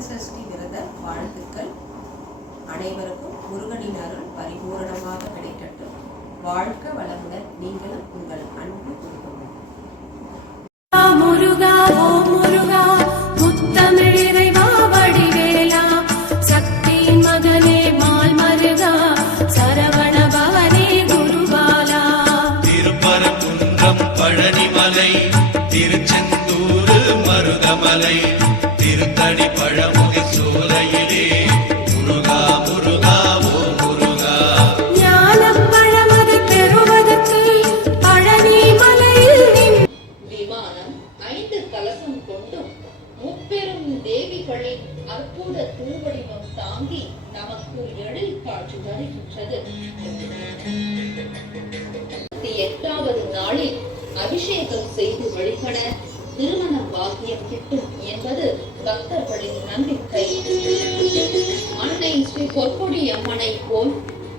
சஷ்டி விரத வாழ்த்துக்கள். அனைவருக்கும் முருகனின் அருள் பரிபூரணமாக கிடைக்கட்டும். வாழ்க வளமுடன் நீங்களும் உங்கள் அன்பு குடும்பமும். முருகா ஓ பழனிமலை திருச்செந்தூரு மருதமலை திருத்தணி பழமுகை சோலையிலே முருகா முருகா ஓ முருகா. ஞானம் பழமது பெறுவதற்கு பழனி மலையில் நின். விமானம் ஐந்து கலசம் கொண்டும் முப்பெரும் தேவிகளின் அற்புத திருவடிவம் தாங்கி நமக்கு எழில் காட்சி தருகின்றது. எட்டாவது நாளில் அபிஷேகம் செய்து வழிபட திருமண பாக்கியம் கிட்டும் என்பது பக்தர்களின் நம்பிக்கை அன்னை ஸ்ரீ பொற்கொடி அம்மனை போல்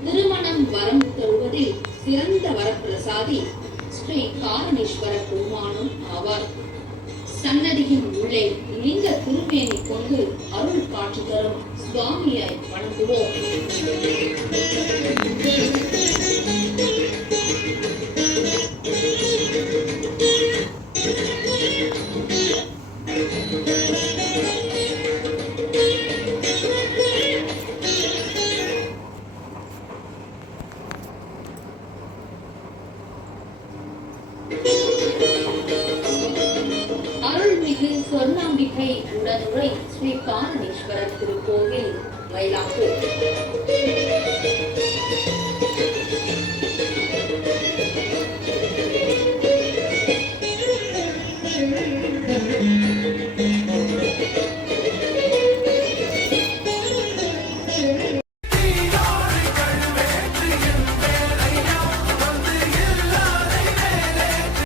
திருமணம் வரம் தருவதில் சிறந்த வரப்பிரசாதி ஸ்ரீ காரணீஸ்வர பெருமானும் ஆவார். சன்னதியின் உள்ளே லிங்க திருமேனி கொண்டு அருள் காட்சி தரும் சுவாமியை வணங்குவோம். சொர்ணாம்பிகை உடனுரை ஸ்ரீ காரணேஸ்வரர் திருக்கோவில் மயிலாப்பூர்.